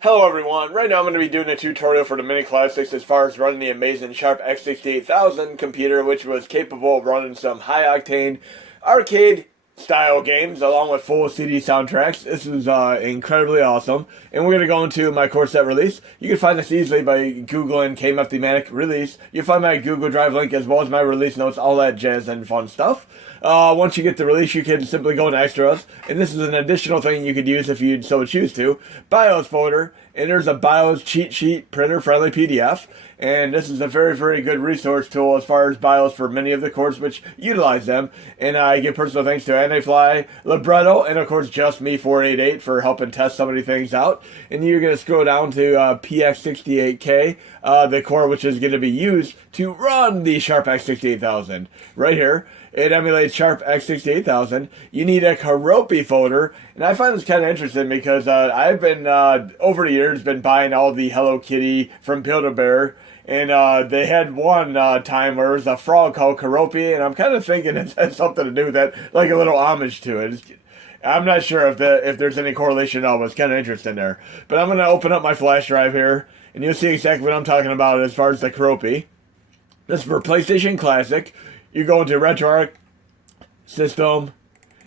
Hello everyone, right now I'm going to be doing a tutorial for the Mini Classics as far as running the amazing Sharp X68000 computer, which was capable of running some high-octane arcade style games along with full CD soundtracks. This is incredibly awesome, and we're going to go into my core set release. You can find this easily by Googling KMFDmatic release. You'll find my Google Drive link as well as my release notes, all that jazz and fun stuff. Once you get the release, you can simply go to extras, and this is an additional thing you could use if you so choose to. BIOS folder, and there's a BIOS cheat sheet printer-friendly PDF, and this is a very, very good resource tool as far as BIOS for many of the cores which utilize them. And I give personal thanks to Anifly, Libretto, and of course Just Me 488 for helping test so many things out. And you're going to scroll down to PX68K, the core which is going to be used to run the Sharp X68000 right here. It emulates Sharp X68000. You need a Karopi folder, and I find this kind of interesting because I've been, over the years, been buying all the Hello Kitty from Build-A-Bear, and they had one time where there was a frog called Karopi, and I'm kind of thinking it has something to do with that, like a little homage to it. I'm not sure if there's any correlation at all, but it's kind of interesting there. But I'm going to open up my flash drive here, and you'll see exactly what I'm talking about as far as the Karopi. This is for PlayStation Classic. You go into RetroArch, System,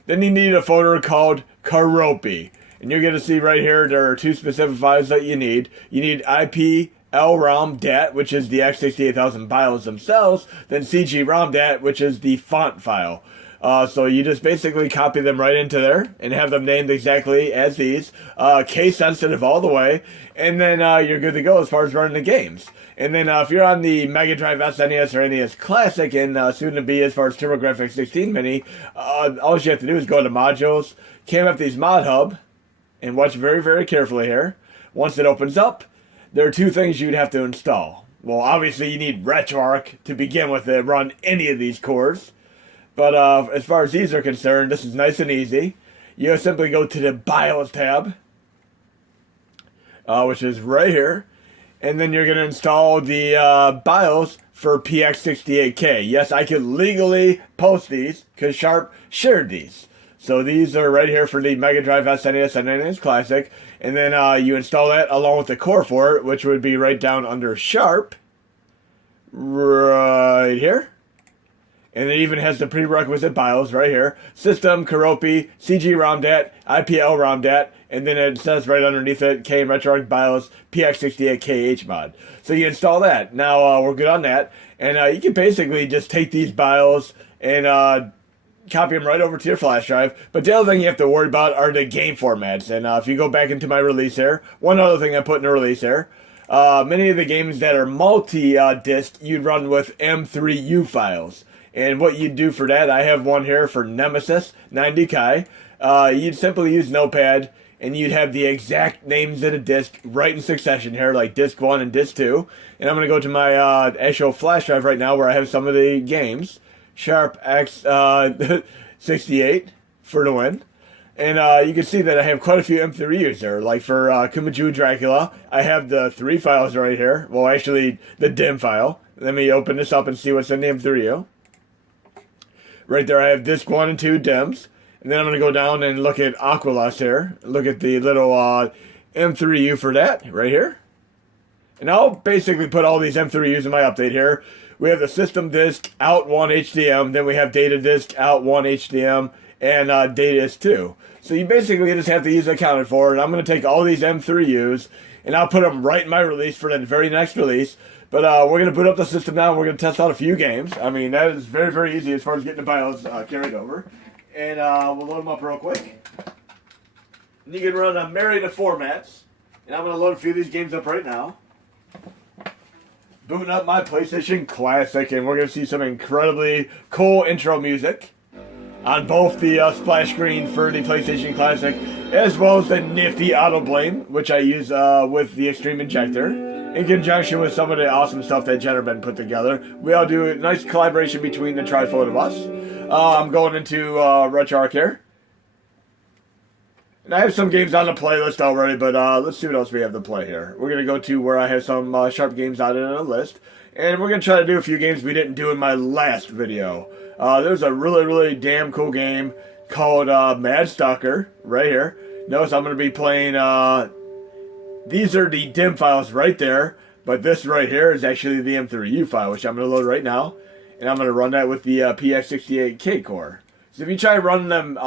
then you need a folder called Karopi. And you're going to see right here, there are two specific files that you need. You need IP-LROM-DAT, which is the X68000 BIOS themselves, then CG-ROM-DAT, which is the font file. So you just basically copy them right into there and have them named exactly as these, case sensitive all the way, and then you're good to go as far as running the games. And then if you're on the Mega Drive SNES or NES Classic and soon to be as far as TurboGrafx 16 Mini, all you have to do is go to Modules, KMFD's Mod Hub, and watch very, very carefully here. Once it opens up, there are two things you'd have to install. Well, obviously you need RetroArch to begin with to run any of these cores. But as far as these are concerned, this is nice and easy. You simply go to the BIOS tab, which is right here. And then you're going to install the BIOS for PX68K. Yes, I could legally post these because Sharp shared these. So these are right here for the Mega Drive SNES and NES Classic. And then you install that along with the core for it, which would be right down under Sharp. Right here. And it even has the prerequisite BIOS right here. System, Karopi, CG-ROM-DAT, IP-LROM-DAT, and then it says right underneath it, K RetroArch BIOS, PX68K HMOD. So you install that. Now we're good on that. And you can basically just take these BIOS and copy them right over to your flash drive. But the other thing you have to worry about are the game formats. And if you go back into my release here, one other thing I put in the release here, many of the games that are multi-disc, you'd run with M3U files. And what you'd do for that, I have one here for Nemesis 90 Kai. You'd simply use Notepad, and you'd have the exact names of the disc right in succession here, like disc 1 and disc 2. And I'm going to go to my actual flash drive right now where I have some of the games. Sharp X68 for the win. And you can see that I have quite a few M3Us there. Like for Akumajou Dracula, I have the 3 files right here. Well, actually, the DIM file. Let me open this up and see what's in the M3U. Right there I have disc 1 and 2 DIMMs. And then I'm going to go down and look at Aquales here. Look at the little M3U for that right here. And I'll basically put all these M3Us in my update here. We have the system disk out 1 HDM. Then we have data disk out 1 HDM and data disk 2. So you basically just have to use accounted for. And I'm going to take all these M3Us and I'll put them right in my release for the very next release. But we're going to boot up the system now, and we're going to test out a few games. I mean, that is very, very easy as far as getting the BIOS carried over. And we'll load them up real quick. And you can run a myriad of formats. And I'm going to load a few of these games up right now. Booting up my PlayStation Classic, and we're going to see some incredibly cool intro music on both the splash screen for the PlayStation Classic, as well as the nifty auto blame, which I use with the Extreme Injector. In conjunction with some of the awesome stuff that Jenner been put together. We all do a nice collaboration between the trifold of us. I'm going into RetroArch here. And I have some games on the playlist already, but let's see what else we have to play here. We're going to go to where I have some Sharp games on a list. And we're going to try to do a few games we didn't do in my last video. There's a really, really damn cool game called Mad Stalker right here. Notice I'm going to be playing these are the dim files right there, but this right here is actually the M3U file, which I'm going to load right now, and I'm going to run that with the PX68K core. So if you try running them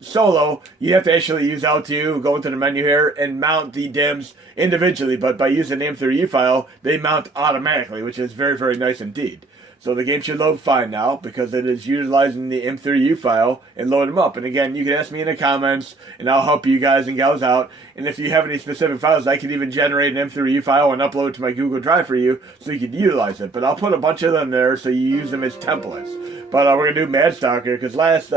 solo, you have to actually use L2, go into the menu here, and mount the DIMMs individually. But by using the M3U file, they mount automatically, which is very, very nice indeed. So the game should load fine now, because it is utilizing the M3U file and load them up. And again, you can ask me in the comments, and I'll help you guys and gals out. And if you have any specific files, I can even generate an M3U file and upload it to my Google Drive for you, so you can utilize it. But I'll put a bunch of them there, so you use them as templates. But we're going to do Mad Stalker, because last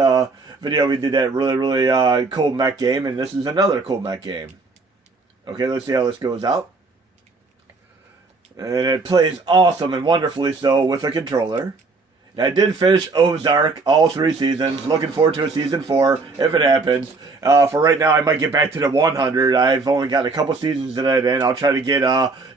video we did that really cool mech game, and this is another cool mech game. Okay, let's see how this goes out. And it plays awesome and wonderfully so with a controller. And I did finish Ozark all 3 seasons. Looking forward to a season 4 if it happens. For right now, I might get back to the 100. I've only got a couple seasons of that in. I'll try to get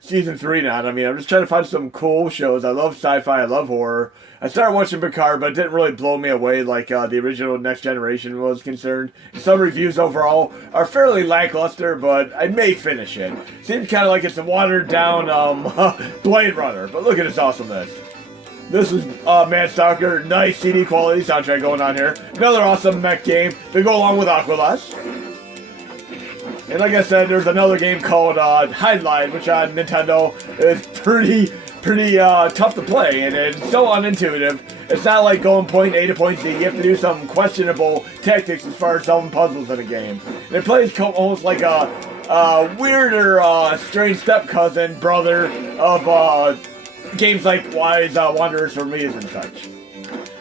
season 3 now. I mean, I'm just trying to find some cool shows. I love sci-fi. I love horror. I started watching Picard, but it didn't really blow me away like the original Next Generation was concerned. Some reviews overall are fairly lackluster, but I may finish it. Seems kind of like it's a watered-down Blade Runner, but look at its awesomeness. This is Mad Stalker, nice CD quality soundtrack going on here. Another awesome mech game to go along with Aquales. And like I said, there's another game called Highlight, which on Nintendo is pretty tough to play, and it's so unintuitive. It's not like going point A to point Z. You have to do some questionable tactics as far as solving puzzles in a game. And it plays almost like a weirder, strange step-cousin brother of games like Wise Wanderers for Me and such.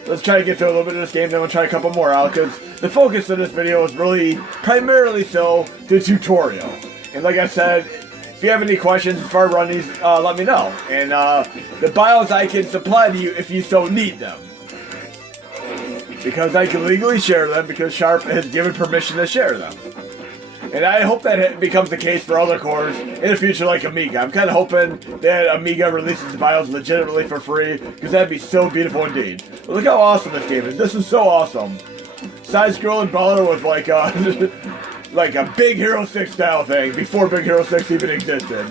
Let's try to get through a little bit of this game, then we'll try a couple more out, because the focus of this video is really primarily so the tutorial. And like I said, if you have any questions as far as running these, let me know. And the BIOS I can supply to you if you so need them. Because I can legally share them, because Sharp has given permission to share them. And I hope that becomes the case for other cores in the future like Amiga. I'm kind of hoping that Amiga releases the BIOS legitimately for free, because that'd be so beautiful indeed. But look how awesome this game is. This is so awesome. Side-scrolling brawler with like a Big Hero 6 style thing, before Big Hero 6 even existed.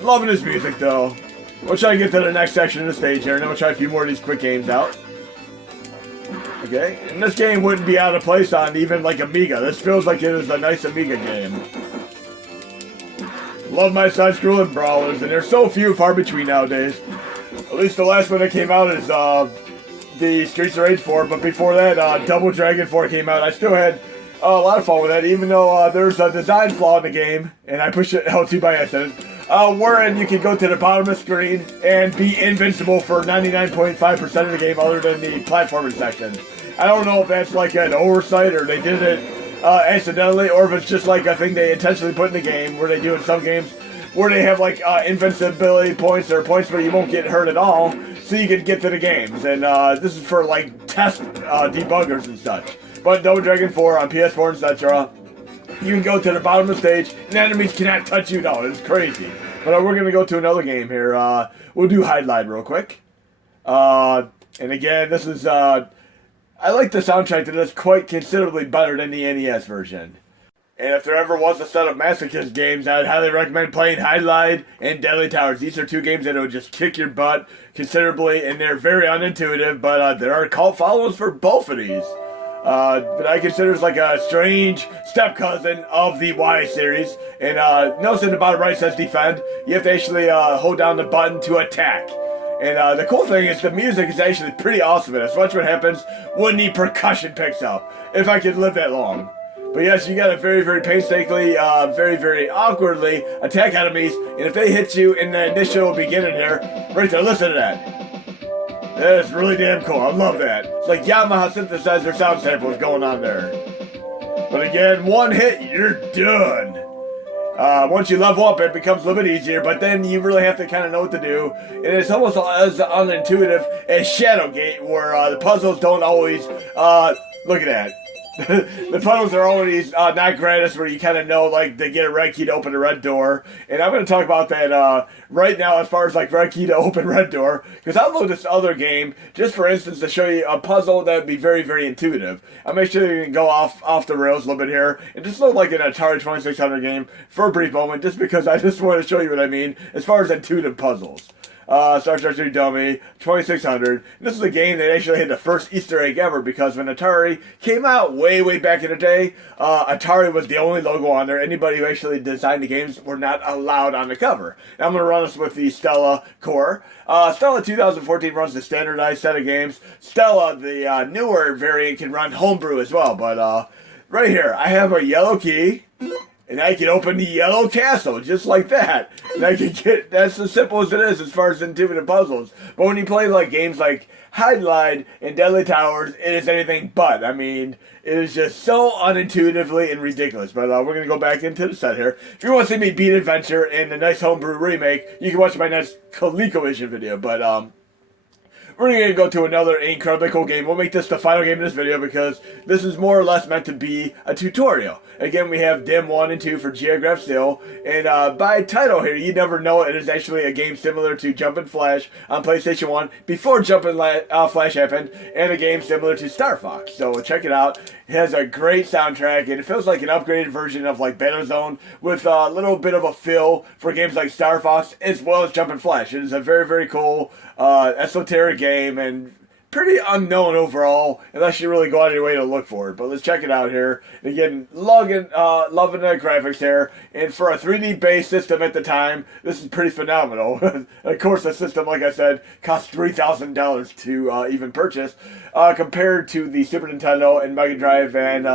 Loving his music though. We'll try to get to the next section of the stage here, and then we'll try a few more of these quick games out. Okay, and this game wouldn't be out of place on even like Amiga. This feels like it is a nice Amiga game. Love my side-scrolling brawlers, and there's so few far between nowadays. At least the last one that came out is the Streets of Rage 4, but before that, Double Dragon 4 came out. I still had a lot of fun with that, even though there's a design flaw in the game, and I pushed it L2 by accident. Wherein you can go to the bottom of the screen and be invincible for 99.5% of the game other than the platforming section. I don't know if that's like an oversight or they did it accidentally, or if it's just like a thing they intentionally put in the game, where they do in some games, where they have like invincibility points or points where you won't get hurt at all, so you can get to the games. And this is for like test debuggers and such. But Double Dragon 4 on PS4 etc., you can go to the bottom of the stage, and enemies cannot touch you. No, it's crazy. But we're going to go to another game here. We'll do Highlight real quick. And again, this is... I like the soundtrack to this quite considerably better than the NES version. And if there ever was a set of Masochist games, I'd highly recommend playing Highlight and Deadly Towers. These are 2 games that will just kick your butt considerably, and they're very unintuitive, but there are cult followers for both of these. But I consider it's like a strange step-cousin of the Y series. And notice in the bottom right says defend. You have to actually hold down the button to attack. And the cool thing is the music is actually pretty awesome. And watch what happens when the percussion picks up, if I could live that long. But yes, you gotta very, very painstakingly, very, very awkwardly attack enemies. And if they hit you in the initial beginning here, right there, listen to that. That is really damn cool. I love that. It's like Yamaha synthesizer sound samples going on there. But again, one hit, you're done. Once you level up, it becomes a little bit easier, but then you really have to kind of know what to do. And it's almost as unintuitive as Shadowgate, where the puzzles don't always... look at that. The puzzles are always not gratis, where you kind of know, like, they get a red key to open a red door. And I'm going to talk about that right now as far as, like, red key to open red door. Because I'll load this other game, just for instance, to show you a puzzle that would be very, very intuitive. I'll make sure you can go off the rails a little bit here. And just load, like, an Atari 2600 game for a brief moment, just because I just want to show you what I mean as far as intuitive puzzles. Star Trek 3 Dummy, 2600. This is a game that actually had the first Easter egg ever, because when Atari came out way, way back in the day, Atari was the only logo on there. Anybody who actually designed the games were not allowed on the cover. Now I'm going to run this with the Stella core. Stella 2014 runs the standardized set of games. Stella, the newer variant, can run homebrew as well. But right here, I have a yellow key. And I can open the yellow castle, just like that. And I can get, that's as simple as it is as far as intuitive puzzles. But when you play like games like Hide Line and Deadly Towers, it is anything but. I mean, it is just so unintuitively and ridiculous. But we're going to go back into the set here. If you want to see me beat Adventure in the nice homebrew remake, you can watch my next ColecoVision video. But we're going to go to another incredibly cool game. We'll make this the final game in this video, because this is more or less meant to be a tutorial. Again, we have Dim 1 and 2 for Geograph Still. And by title here, you never know it is actually a game similar to Jumpin' Flash on PlayStation 1 before Jumpin' Flash happened, and a game similar to Star Fox. So check it out. It has a great soundtrack, and it feels like an upgraded version of like Battlezone, with a little bit of a feel for games like Star Fox as well as Jumpin' Flash. It is a very, very cool esoteric game, and pretty unknown overall, unless you really go out of your way to look for it. But let's check it out here. And again, loving the graphics here. And for a 3D-based system at the time, this is pretty phenomenal. Of course, the system, like I said, cost $3,000 to even purchase, compared to the Super Nintendo and Mega Drive and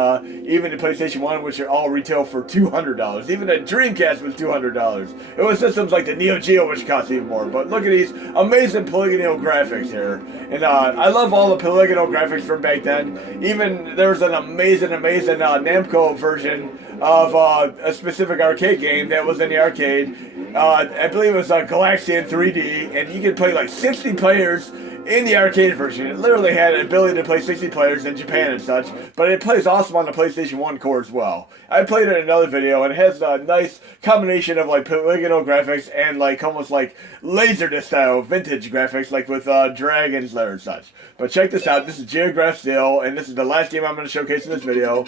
even the PlayStation 1, which are all retail for $200. Even the Dreamcast was $200. It was systems like the Neo Geo, which cost even more. But look at these amazing polygonal graphics here. And I love all the polygonal graphics from back then. Even there's an amazing Namco version of a specific arcade game that was in the arcade. I believe it was Galaxian 3D, and you could play like 60 players in the arcade version. It literally had an ability to play 60 players in Japan and such, but it plays awesome on the PlayStation 1 core as well. I played it in another video, and it has a nice combination of like polygonal graphics and like almost like Laserdisc style vintage graphics, like with Dragon's Lair and such. But check this out. This is Geograph Still, and this is the last game I'm going to showcase in this video.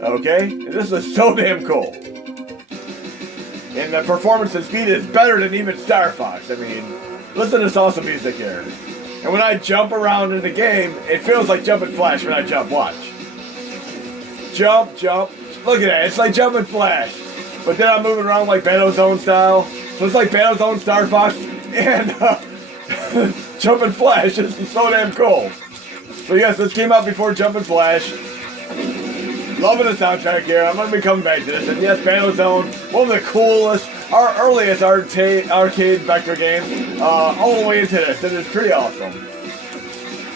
Okay? And this is so damn cool. And the performance and speed is better than even Star Fox. I mean, listen to this awesome music here. And when I jump around in the game, it feels like Jumpin' Flash when I jump. Watch. Jump, jump. Look at that. It's like Jumpin' Flash. But then I'm moving around like Battlezone style. So it's like Battlezone, Star Fox, and Jumpin' Flash. This is so damn cool. So yes, this came out before Jumpin' Flash. Loving the soundtrack here. I'm going to be coming back to this. And yes, Battlezone, one of the coolest, our earliest arcade vector games, all the way into this. It is pretty awesome.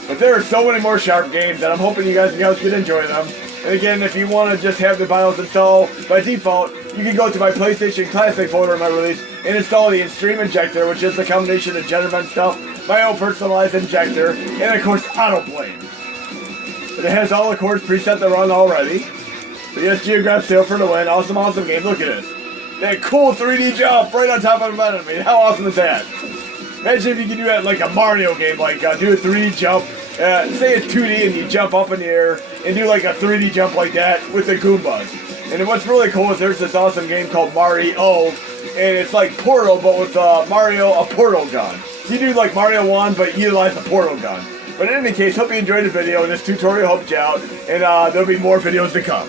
But there are so many more Sharp games, and I'm hoping you guys can enjoy them. And again, if you want to just have the BIOS installed by default, you can go to my PlayStation Classic folder in my release and install the Extreme Injector, which is the combination of Gentleman stuff, my own personalized injector, and of course, Autoblade. But it has all the chords preset to run already. But yes, Geograph Still for the win. Awesome, awesome game. Look at this. That cool 3D jump right on top of an enemy. How awesome is that? Imagine if you could do that like a Mario game, like do a 3D jump. Say it's 2D and you jump up in the air and do like a 3D jump like that with the Goombas. And what's really cool is there's this awesome game called Mario, and it's like Portal, but with Mario, a portal gun. So you do like Mario 1, but you utilize the portal gun. But in any case, hope you enjoyed the video, and this tutorial helped you out, and there'll be more videos to come.